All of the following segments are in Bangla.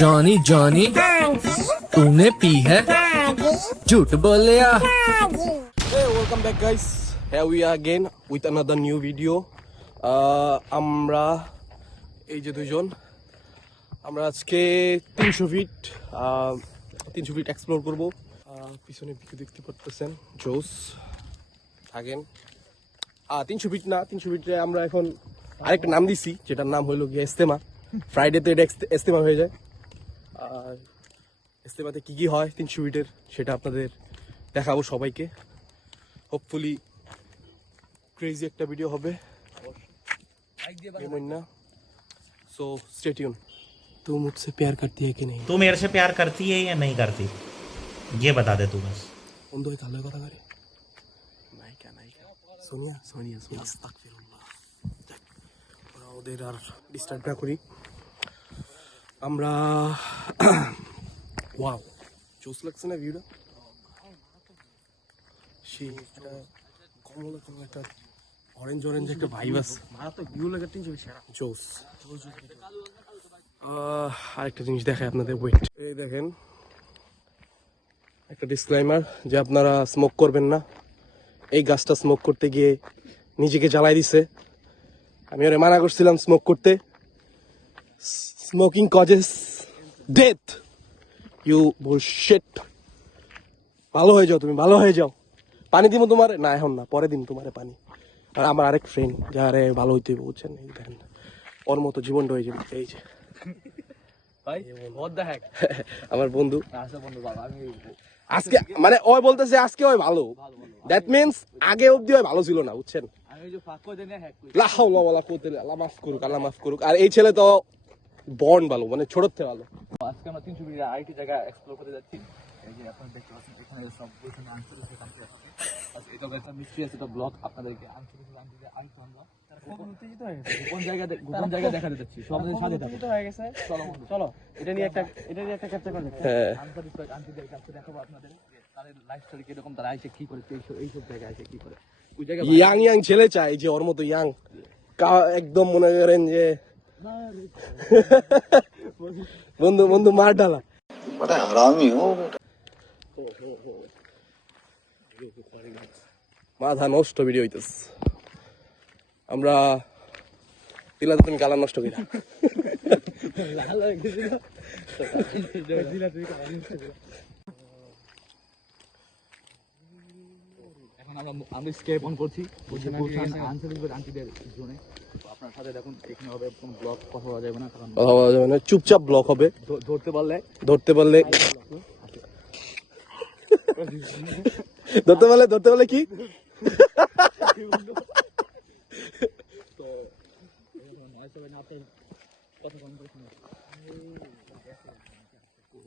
जॉनी जॉनी तूने पी है झूठ बोलिया Hey, welcome back guys. Here we are again with another new video. আমরা এই যে দুজন আমরা আজকে 300 ফিট এক্সপ্লোর করব। পিছনে ভিউ দেখতে পাচ্ছেন, জোস থাকেন। 300 ফিট না, 300 ফিটে আমরা এখন আরেকটা নাম দিছি, যেটার নাম হলো গিয়ে ইস্তেমা। ফ্রাইডেতে এটা ইস্তেমা হয়ে যায়। আর ইস্তেমাতে কি হয় 300 ফিটের সেটা আপনাদের দেখাবো সবাইকে। होपफुली क्रेजी एक वीडियो होबे सो स्टे ट्यून। तू मुझसे प्यार करती है कि नहीं? तू मेरे से प्यार करती है या नहीं करती, ये बता दे तू बस। বন্ধু হয়ে তাহলে কথা করে নায়িকা সোনিয়া আস্তাগফিরুল্লাহ। ওরা ওদের আর ডিস্টার্ব না করি আমরা। ওয়াও, জোস লাগছে না ভিউটা? সেই একটা কমলা কমলা একটা অরেঞ্জ একটা ভাইব আছে। মারাত্মক ভিউ লাগে, 300 সেরা জোস। আরেকটা জিনিস দেখায় আপনাদের, ওয়েট। এই দেখেন একটা ডিসক্লেইমার যে আপনারা স্মোক করবেন না। এই গাছটা স্মোক করতে গিয়ে নিজেকে জ্বালাই দিছে। আমি ওরে মানা করছিলাম স্মোক করতে। Smoking causes death, you bullshit. ভালো হয়ে যাও, তুমি ভালো হয়ে যাও। পানি দিব তোমার? না এখন না, পরে দিন তোমার পানি। আর আমার আরেক ফ্রেন্ড যারে ভালো হইতে বুঝছেন, এই দেখেন ওর মতো জীবনটা হয়ে যাবে। এই যে ভাই হোয়াট দ্য হ্যাক, আমার বন্ধু আজকে মানে ওই বলতেছে আজকে ওই ভালো। দ্যাট মিন্স আগে অবধি ওই ভালো ছিল না, বুঝছেন? লা হাওলা ওয়ালা কুওয়াতা ইল্লা বিল্লাহ। মাফ করুক, আল্লাহ মাফ করুক। আর এই ছেলে তো বর্ন ভালো, মানে ছোট থেকে ভালো। আজকে আমরা 300 মিটার আরেকটি জায়গা এক্সপ্লোর করতে যাচ্ছি। এই যে আপনারা দেখতে পাচ্ছেন এখানে সব বইখানে আনসার আছে, কামতে আছে। আচ্ছা, এটা একটা মিস্ট্রি আছে, এটা ব্লগ আপনাদেরকে আনসার আইকন আমরা কোন জায়গা দেখাতে যাচ্ছি। সব আমাদের সাথে থাকুন। হয়ে গেছে, চলো এটা নিয়ে একটা ক্যাপচার করে দেখো। আনসার ডিসপ্লে আনসারদের কাছে দেখাবো আপনাদের তাদের লাইফ স্টোরি কি রকম, তারা আইসে কি করে, এই সব জায়গায় আইসে কি করে। ওই জায়গা ইয়াং ছেলে চাই যে ওর মতো ইয়াং, একদম মনে করেন যে বন্ধু মার ডালা। बड़ा हरामी हो बेटा। মাথা নষ্ট ভিডিও হইতেছে। আমরা দিলাতে তুমি গালা নষ্ট করি। এখন আমরা স্কেপ অন করছি আনসার আন্টিদের জোনে। আপনার সাথে দেখুন, এখানে হবে কোনো ব্লগ কথা বলা যাবে না, কারণ কথা বলা যাবে না, চুপচাপ ব্লক হবে। ধরতে পারলে কি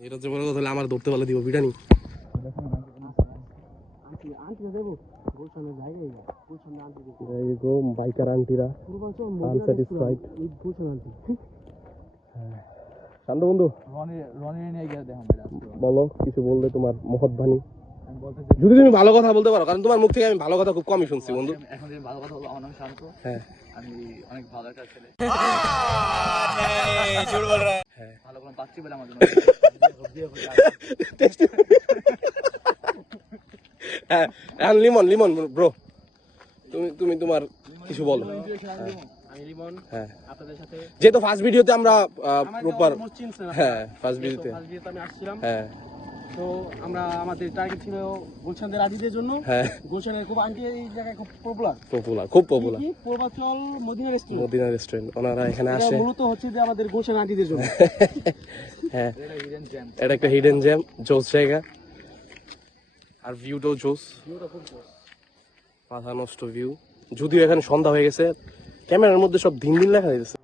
এটা যে বড় কথা হলে আমার ধরতে পারলে দিব বিটানি। Biker আন্টিরা unsatisfied. শান্ত বন্ধু বলো, কিছু বললে তোমার মহৎ বাণী। যদি তুমি ভালো কথা বলতে পারো, কারণ তোমার মুখ থেকে আমি ভালো কথা খুব কমই শুনছি বন্ধু। এখন ভালো কথা বলবো, আমার নাম শান্ত। হ্যাঁ, আমি অনেক ভালো একটা ছেলে। ভালো কোনো পাচ্ছি বলে আমার জন্য হ্যাঁ। এখন লিমন ব্রো, তুমি তোমার কিছু বলো। আমি লিমন, হ্যাঁ, আপনাদের সাথে যেহেতু ফার্স্ট ভিডিওতে আমরা প্রপার, হ্যাঁ ফার্স্ট ভিডিওতে আমি আসছিলাম। হ্যাঁ, তো আমরা আমাদের টার্গেট ছিল গুলশানের আদিদের জন্য। হ্যাঁ গুলশানের খুব আন্টি এই জায়গায় খুব পপুলার, খুব popular Purbachal Madina restaurant. Madina restaurant, ওনারা এখানে আসে। মূলত হচ্ছে যে আমাদের গুলশান আন্টিদের জন্য। হ্যাঁ, এটা একটা হিডেন জ্যাম, জোস জায়গা। আর ভিউটাও জোস, মাথা নষ্ট ভিউ। যদিও এখানে সন্ধ্যা হয়ে গেছে, ক্যামেরার মধ্যে সব দিন লেখা হয়েছে।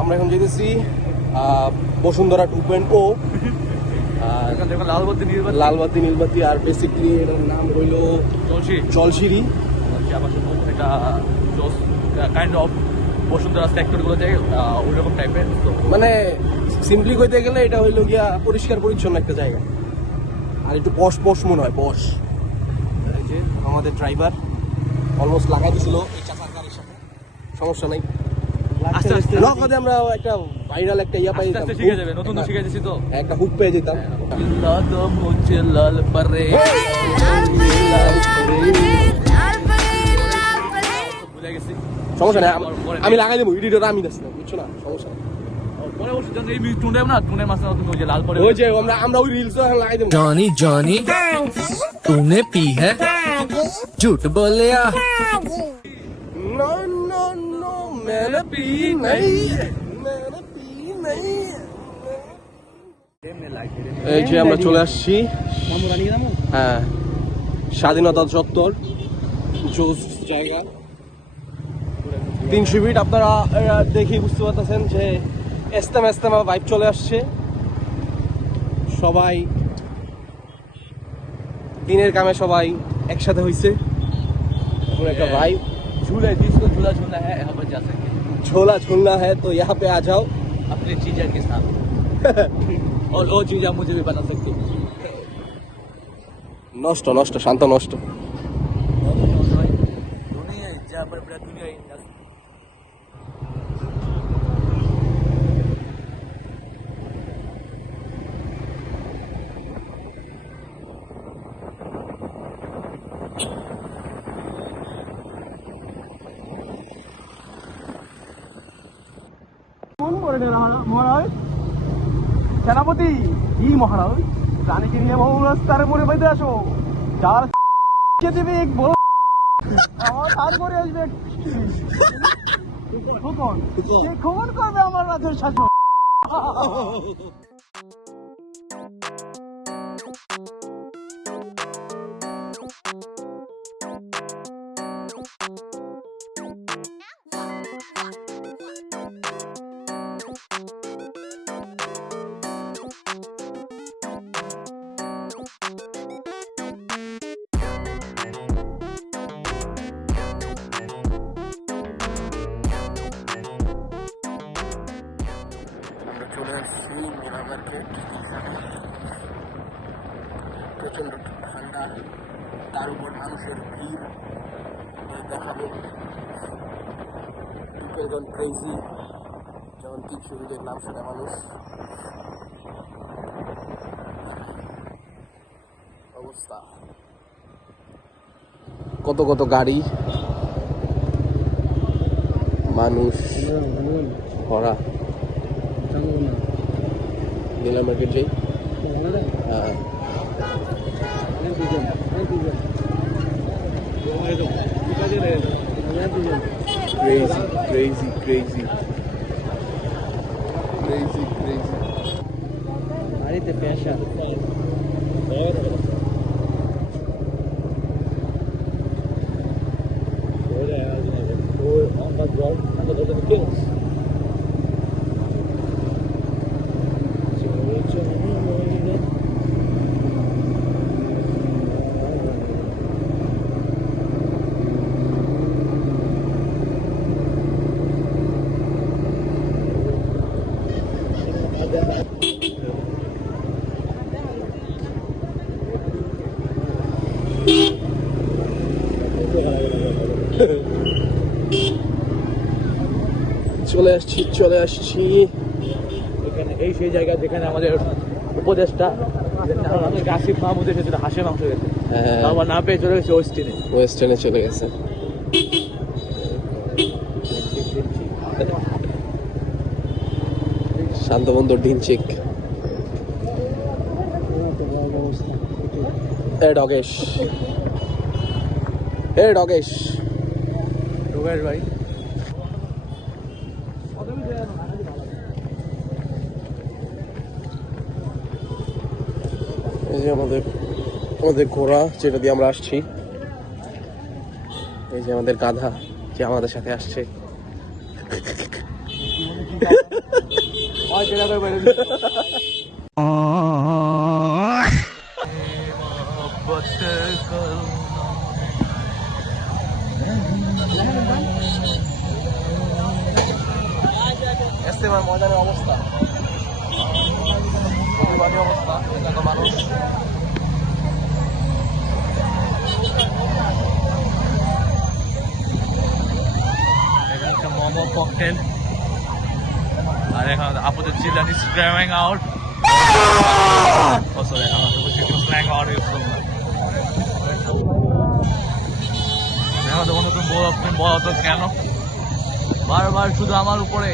আমরা এখন যেতেছি বসুন্ধরা 2.0। এখান থেকে লালবাতি নীলবাতি লালবাতি নীলবাতি, আর বেসিক্যালি এটার নাম হইলো জলসিঁড়ি। আবার এটা কাইন্ড অফ বসুন্ধরা সেক্টরগুলো যায় ওইরকম টাইপের। তো মানে সিম্পলি কইতে গেলে এটা হইলো গিয়া পরিষ্কার পরিচ্ছন্ন একটা জায়গা, আর একটু পশ পশ মনে হয়, পশ। এই যে আমাদের ড্রাইভার অলমোস্ট লাগাই দিছিল এই চাকার গাড়ির সাথে, সমস্যা নাই। আস্তে আস্তে লকতে আমরা একটা ভাইরাল একটা ইয়া পাই আস্তে আস্তে শিখে যাবে, নতুন তো শিখে যাচ্ছি তো। একটা হুক পেয়ে যেতাম। লাল পরে ভুলে গেছি। সমস্যা নাই, আমি লাগাই দেবো, এডিটর আমি দেখছি না, বুঝছো না, সমস্যা নাই। পরে অবশ্যই যখন এই টুনে না টুনের মাঝখানে তুমি ওই যে লাল পরে ওই যে আমরা ওই রিলস লাগাই দেবো। जॉनी जॉनी तूने पी है झूठ बोलिया नो नो नो मैंने पी नहीं, मैंने पी नहीं। এই যে আমরা চলে আসছি, হ্যাঁ, স্বাধীনতা চত্বর, জোস জায়গা 300 ফিট। আপনারা দেখি বুঝতে পারতেছেন যে এস্তেমা ভাইব চলে আসছে। সবাই দিনের কামে সবাই একসাথে হইছে, এখন একটা ভাইব। झूले जिसको झूला झूलना है यहाँ पर जा सकते हैं झोला झूलना है तो यहाँ पे आ जाओ अपने जीजा के साथ और वो चीज आप मुझे भी बता सकते हो। নষ্ট নষ্ট শান্ত নষ্ট। दुनिया जहाँ पर पूरा दुनिया মহারাজ, সেনাপতি কি মহারাজ, রানীকে নিয়ে বহু রাস্তার মোড়ে বেঁধে আসো, যার দেবে এক বড় আমার হাত করে আসবে খোকন, সে খোকন করবে আমার রাজের শাসন। চলে আসছি মেলা মার্কেট। প্রচন্ড ঠান্ডা, তার উপর মানুষের ভিড়, দেখাবো পিপল ক্রেজি, যেমন 300 ফিটের নাম শোনা মানুষ। অবস্থা কত কত গাড়ি, মানুষ ভরা। নীলা মার্কেট যাই, হ্যাঁ crazy crazy crazy crazy crazy বাড়িতে পেশা চলে আসছি এখানে এই সেই জায়গা যেখানে আমাদের উপদেশটা আমাদের আসিফ মাহমুদ এসেছিল হাঁসের মাংস খেতে, আবার না পেয়ে চলে গেছে ওয়েস্টার্নে চলে গেছে। শান্তবন্ধ ডিনচিক ডগেশ ঢোকেশ ভাই। এই যে আমাদের ঘোড়া যেটা দিয়ে আমরা আসছি, এই যে আমাদের গাধা যে আমাদের সাথে আসছে। খেলার ময়দানের অবস্থা, প্রতিবাদী অবস্থা, এত মানুষ। এখানে একটা মোমো ককটেল, আর এখানে আপাতত chicken is scramming out. Oh sorry, আমার তো চিকেন স্ল্যাং আউট ইউজ করলাম। দেখো তো বন্ধু, তুমি বলো তো কেন বারবার শুধু আমার উপরে?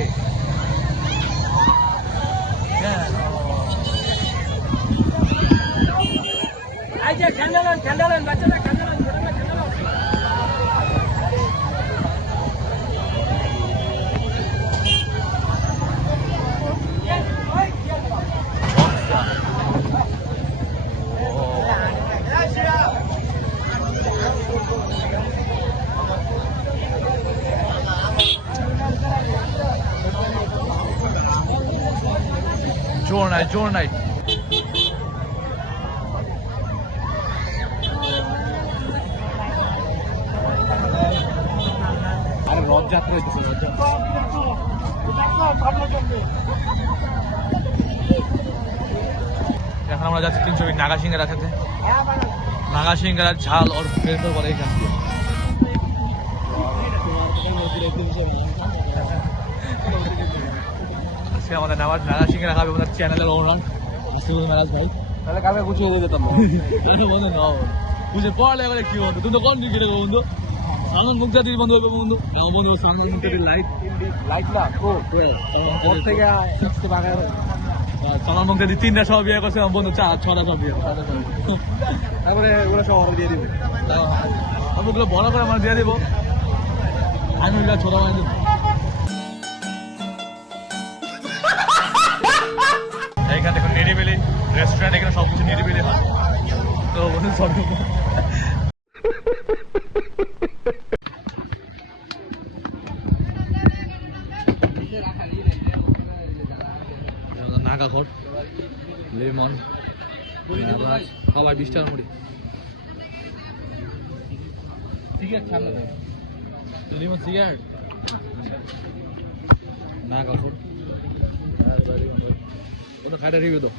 জোর নাই। আর রথযাত্রা হইতেছে, এখন আমরা যাচ্ছি 300 ফিট নাগা সিংহারা খেতে। নাগা সিংহারার ঝাল ওর ফেরত বলে এখান দিয়ে। আজকে আমাদের নাগা সিংহারা খাবে আমাদের চ্যানেলের ওনার মেরাজ ভাই। তাহলে কালকে গুছিয়ে দিয়ে যেতাম না। বন্ধু না বুঝে পড়ালে এবারে কি বন্ধু, তুমি তো কোন দিকে রেখো বন্ধু? সালমান মুক্তাদির বন্ধু হবে বন্ধু, আমার বন্ধু সালমান মুক্তাদির লাইট না ওর থেকে আসতে বাগায় সালমান মুক্তাদি 3টা সব বিয়ে করছে, আমার বন্ধু 6টা সব বিয়ে। তারপরে ওগুলো সব অর্ডার দিয়ে দিবে। আমি ওগুলো বড় করে আমার দিয়ে দেবো, আমি ওগুলো ছোট বানিয়ে দেবো। এইখানে দেখুন নিরিবিলি রেস্টুরেন্ট, এখানে সব কিছু নিরিবিলি হয়। তো বন্ধু সব নাগা ঘট, লেমন, খাবার 20 টাকার মুড়ি। লেমন সিগারেট, নাগা ঘট, খাইটা রিভিউ তো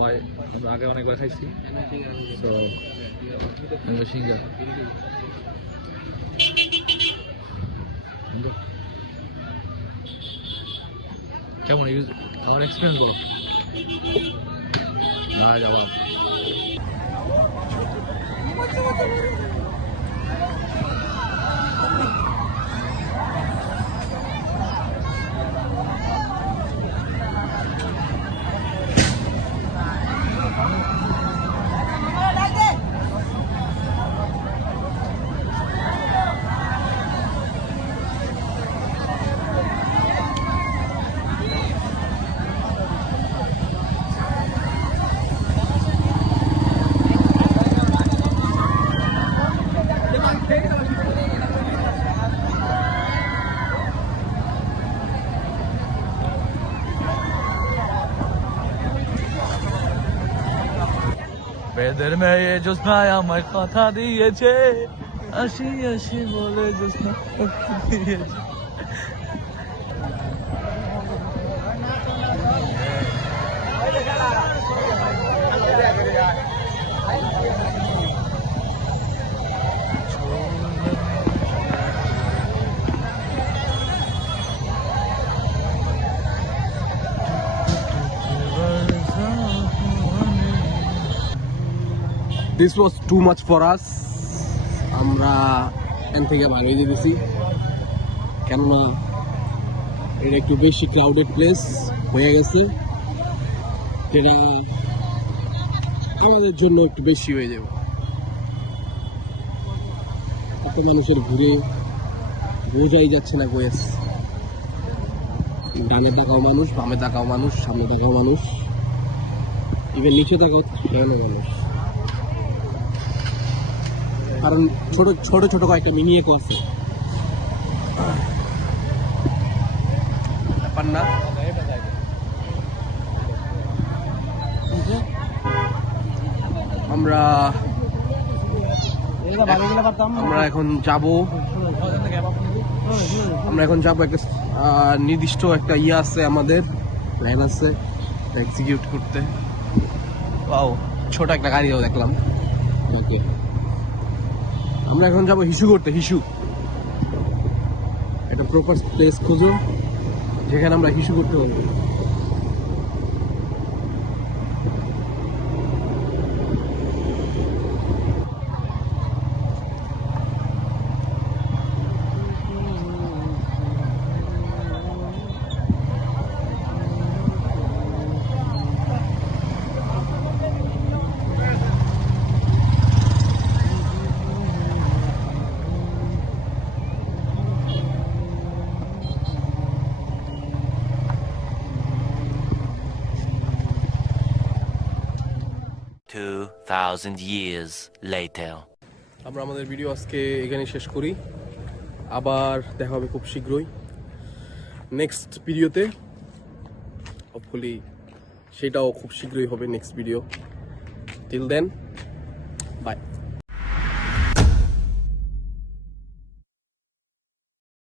ভাই, আমরা আগে অনেকবার খাইছি। তো সিঙ্গার কেমন ইউজ, আমার এক্সপিরিয়েন্স বলো। না যাবা বেদের মেয়ে জ্যোৎস্নায় আমায় কথা দিয়েছে, আসি আসি বলে জ্যোৎস্না দিয়েছে। This was too much for us. আমরা এখান থেকে ভাগিয়ে দিয়েছি, কেননা এটা একটু বেশি ক্রাউডেড প্লেস হয়ে গেছে, যেটা আমাদের জন্য একটু বেশি হয়ে যাবে। এত মানুষের ঘুরে বোঝাই যাচ্ছে না গোয়েস। ডানে তাকাও মানুষ, বামে তাকাও মানুষ, সামনে তাকাও মানুষ, ইভেন নিচে তাকাও সেখানে মানুষ। কারণ ছোট ছোট ছোট কয়েকটা মিনি একো আছে, ব্যাপার না। আমরা এখন যাব আমরা এখন যাবো একটা নির্দিষ্ট একটা আছে আমাদের প্ল্যান আছে এক্সিকিউট করতে। ওয়াও, ছোট একটা গাড়িও দেখলাম। ওকে, আমরা এখন যাবো হিসু করতে। হিসু একটা প্রপার প্লেস খুঁজুন যেখানে আমরা হিসু করতে পারবো। $2,000 years later. আমরা আমাদের ভিডিও আজকে এখানে শেষ করি। আবার দেখা হবে খুব শীঘ্রই নেক্সট ভিডিওতে। হোপফুলি সেটাও খুব শীঘ্রই হবে next video. Till then, by.